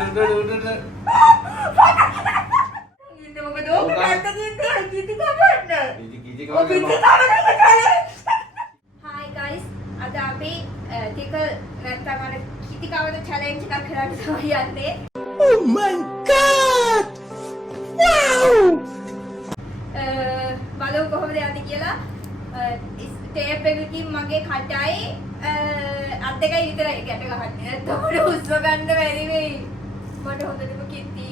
Hi guys, ada අපි tickle නැත්තම් අර කිති කවද challenge එකක් කරන්න තමයි යන්නේ. Oh my god! Wow! බලමු කොහොමද යන්නේ කියලා. ටේප් එකකින් මගේ කටයි අත් දෙකයි විතරයි ගැට ගහන්නේ. නැත්නම් හුස්ම ගන්න බැරි වෙයි. මට හොඳටම කිත්ති.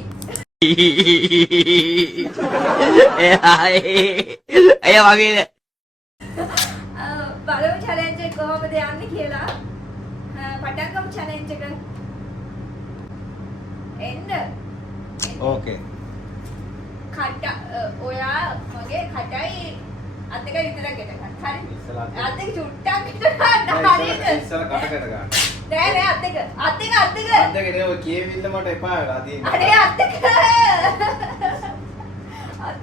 අය වගේ බලමු challenge එක කොහොමද යන්නේ කියලා. පටන් ගමු challenge එක. එන්න. ඕකේ. කට ඔයා මගේ කටයි අත් දෙකයි විතරක් ගැට ගන්න. හරි. අත් දෙක චුට්ටක් විතර ගන්න. හරිද? ඉස්සර කටකට ගන්න. නෑ නෑ අත් දෙක නේ ඔය කියවිල්ල මට එපා වෙලා තියෙන්නේ. අනේ අත් දෙක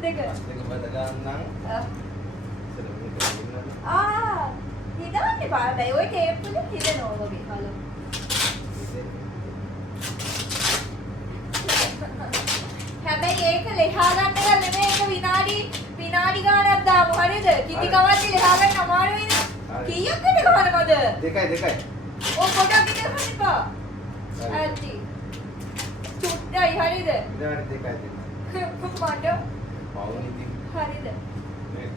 දෙක බද ගන්නම්. හිතන්නේ පාරයි ඔය ටේප් එක හිතනවා වගේ හලෝ. හැබැයි ඒක ලෙහා ගන්න එක නෙමෙයි ඒක විනාඩි ගානක් දාමු හරිද? කිති කවද්දි ලෙහා ගන්න අමාරු වෙන. කීයක් වෙනද ගන්නවද? දෙකයි. ඔය පොඩක් විතර ගන්න එපා. ඇටි. චුට්ටයි හරිද? විනාඩි දෙකයි. මට පවුනිදී. හරිද?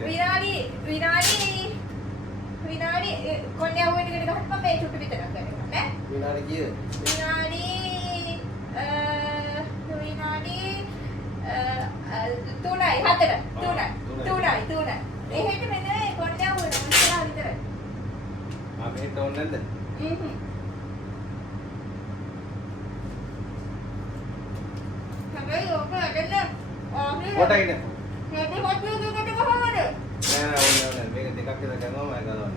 විනාඩි කොන්නේ ආවෙන එකට ගහන්න මේ චුට්ටු විතරක් කරන්න ඈ. විනාඩි කීයද? විනාඩි 3යි 4යි. එහෙට මෙන්න කොන්නේ ආවෙන ඉස්සරහ විතරයි. මේක ඕනේ නැද්ද? හැබැයි ඔක අදන්න කොටයි නේ. මේක කොට්ටිය දෙකට කොහමද? නෑ මේක දෙකක් විතර කරනවා මම ගලවන්න.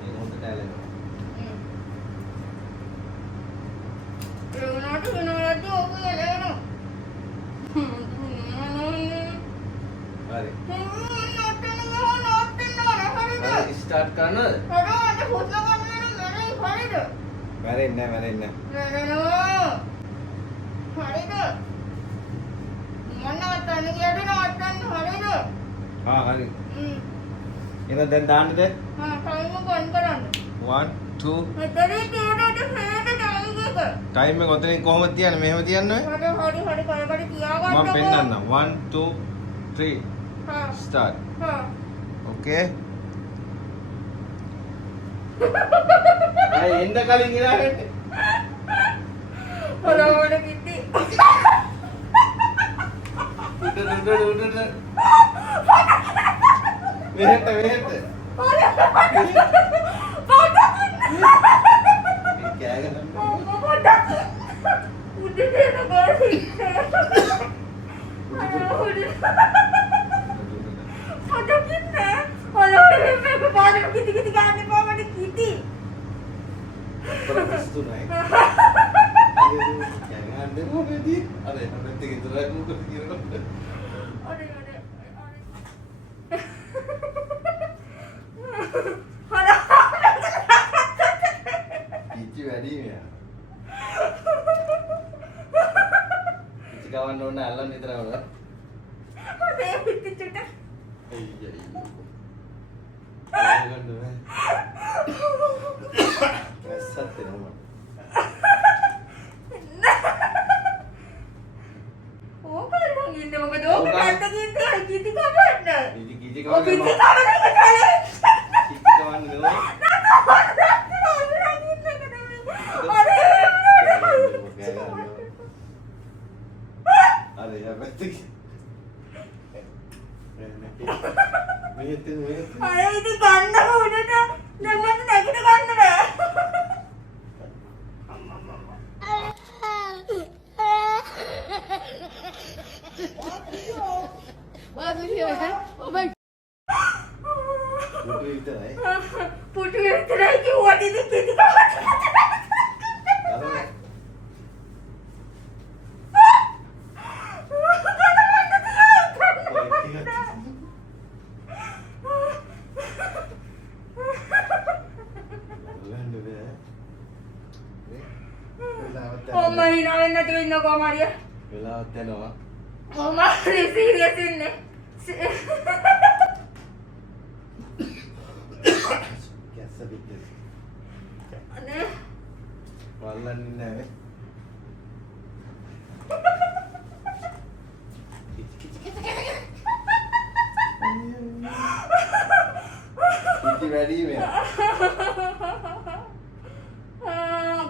මේක හොඳට ඇලෙනවා. විනාඩි ඔක එලෙනවා. හරි. හරි. ස්ටාර්ට් කරනවද? අර හොස්ස ගන්න හරිද? මැරෙන්නේ හරිද? මොනවද නවත්තන්න හරිද? හරි. එහෙනම් දැන් දාන්නද? ටයිම ගොන් කරන්න. 1 2 මෙතනින් තියනද හේද ටයිම එක? ටයිම් එක ඔතනින් කොහොමද තියන්නේ? මෙහෙම තියන්නේ? හරි කලකට තියාගන්න. මම පෙන්නන්නම්. 1 2 3 start. Okay. අය එන්න කලින් ඉරාගෙන. හොලවල කිටි. උඩ. මෙහෙට. කිති ගන්න එපා මට කිති. ප්‍රොෆෙස්තු නෑ. කැගහන්න මොකේදී? අර හැමෙත් එක ඉදලා මොකද කියනවා. අනේ. කිචි වැඩි මෙයා. කිචි ගවන්න ඕන අල්ලන්න විතරම නේද? අනේ පිටි චුට්ට. අයියයි. සත්‍යනවා. ඕකෙන් ඉන්නේ මොකද? ඕක පැත්තකින් තියලා කිති කවන්න. කිචි ඔය කිති ගවන්න. කවන්න එක challenge. කිචි ගවන්න නෝ. අरे यार बैठ අර ඉතින් ගන්නම උඩට දැන් මට නැගිට ගන්න බෑ. ඔම්ම hina වෙන්නේ නැතිව ඉන්නකෝ මාරිය. වෙලාවත් යනවා. ඔම්ම සීරියස් ඉන්නේ. කැස්ස පිටේ. අනේ වල්ලන්නේ නැහැ. ඉති වැඩි මේ.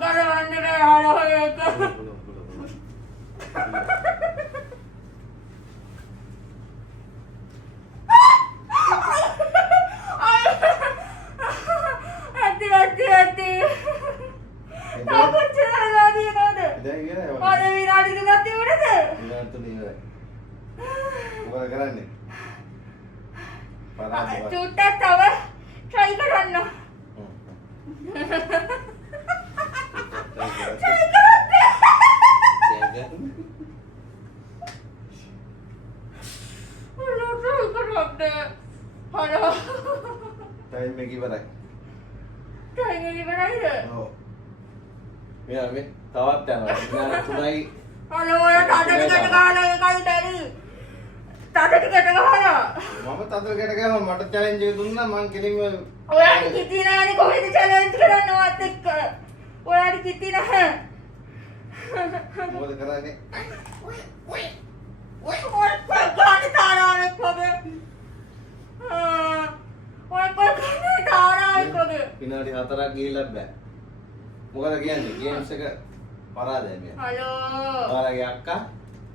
ගලවන්න බෑ හරහොයක. ඇති. තාකොච්චර වෙලා තියෙනවද? දැන් ඉවරයි. අද විනාඩි තුනක් තිබුණද? විනාඩි තුන ඉවරයි. මොකද කරන්නේ? පරාද. චුට්ටක් තව try කරන්න. ටයිම් එක ඉවරයි. ඔව්. මෙයා මේ තවත් යනවා. විනාඩි 3යි. මම තදකට ගියාම මට චැලෙන්ජ් එක දුන්නා මං කෙලින්ම ඔයාට කිති නෑනේ කොහෙද challenge කරන්නවත් එක්ක. ඔයාට කිති නැහැ. මොකද කරන්නේ? ඔය ගානේ තාරාවෙක් වගේ. ඔය ගානේ තාරාවෙක් වගේ. විනාඩි 4ක් ගිහිල්ලා බෑ. මොකද කියන්නේ? ගේම්ස් එක පරාදයි මේ. හලෝ. ඔයාලගේ අක්කා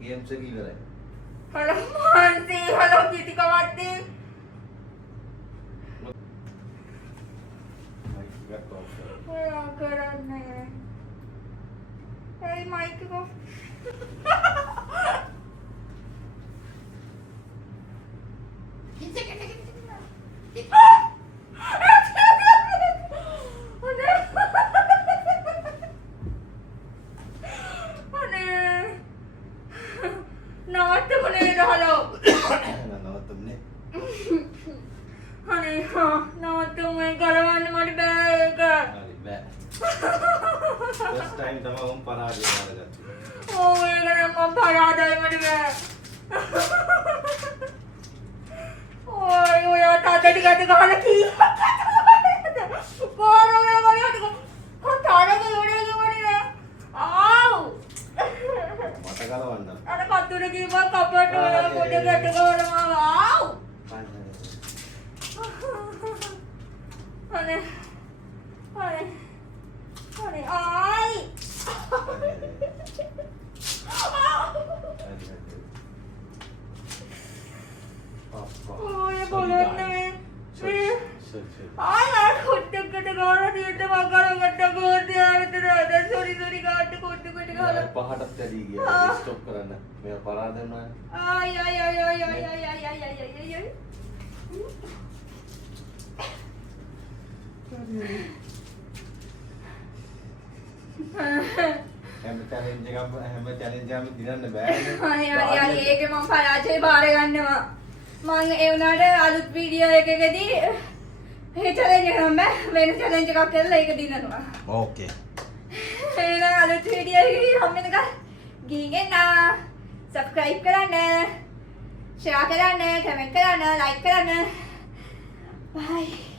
ගේම්ස් එක ඉවරයි. හලෝ මාන්ති හලෝ කිති කවද්දි. ඔයා කරන්නේ. ඒ මයික් එක. First time තමයි මම පරාජය කරගත්තේ. ඕ ඒක නම් මම පරාදයි මට බෑ. ඔය තාත්තට ගත ගහලා කීයක් කොරෝනා වලට කොතාරක යෝඩේ ගමනේ ආව් මට ගලවන්න. අර කතුර කීපක් කපට වල පොඩ ගැට ගහනවා ආව් අනේ ආයි ඔය බලන්නේ ආයි කොට්ටකට ගාලා දියට මගරකට ගෝතියාවට දැන් සෝරි ගාට කොට්ටකට ගාලා පහටත් වැඩි ගියා. ස්ටොප් කරන්න. මේ පරාද වෙනවා. ආයි හැම චැලෙන්ජ් එකම දිනන්න බෑනේ. හරි ඒකේ මම පරාජය බාර ගන්නවා. මම ඒ වුණාට අලුත් වීඩියෝ එකකදී මේ චැලෙන්ජ් එක නම් බෑ වෙන චැලෙන්ජ් එකක් කරලා ඒක දිනනවා. Okay. එහෙනම් අලුත් වීඩියෝ එකකින් හම් වෙනකන් ගිහින් subscribe කරන්න, share කරන්න, comment කරන්න, like කරන්න. Bye.